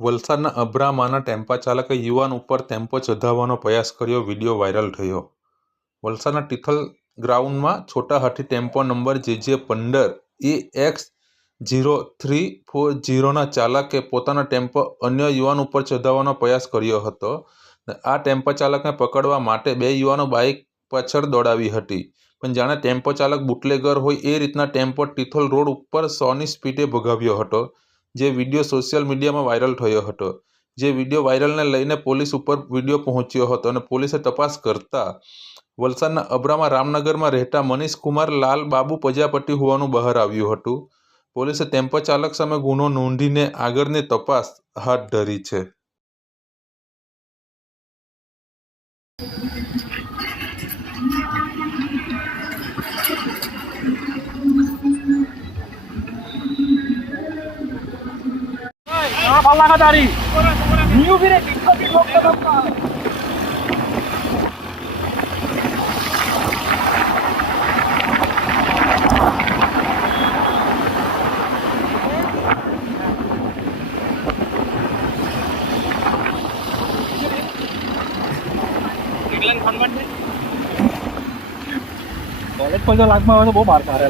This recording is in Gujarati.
વલસાડના અબ્રામાના ટેમ્પા ચાલકે યુવાન ઉપર ટેમ્પો ચઢાવવાનો પ્રયાસ કર્યો, વીડિયો વાયરલ થયો. વલસાડના ટિથલ ગ્રાઉન્ડમાં છોટા હાથી ટેમ્પો નંબર જે જે પંદર એ એક્સ જીરો થ્રી ફોર ઝીરોના ચાલકે પોતાનો ટેમ્પો અન્ય યુવાન ઉપર ચઢાવવાનો પ્રયાસ કર્યો હતો આ ટેમ્પો ચાલકને પકડવા માટે બે યુવાનો બાઇક પાછળ દોડાવી હતી. પણ જાણે ટેમ્પો ચાલક બુટલેગર હોય એ રીતના ટેમ્પો તિથલ રોડ ઉપર સોની સ્પીડે ભગાવ્યો હતો. જે વીડિયો સોશિયલ મીડિયામાં વાયરલ થયો હતો. જે વીડિયો વાયરલને લઈને પોલીસ ઉપર વીડિયો પહોંચ્યો હતો અને પોલીસે તપાસ કરતા વલસાડના અબ્રામા રામનગરમાં રહેતા મનીષ કુમાર લાલ બાબુ પ્રજાપતિ હોવાનું બહાર આવ્યું હતું. પોલીસે ટેમ્પો ચાલક સામે ગુનો નોંધીને આગળની તપાસ હાથ ધરી છે. না ভাল লাগা দাঁড়ি new বিরে TikTok TikTok TikTok college પૈસા લાગમાં આવે તો બહુ માર ખારે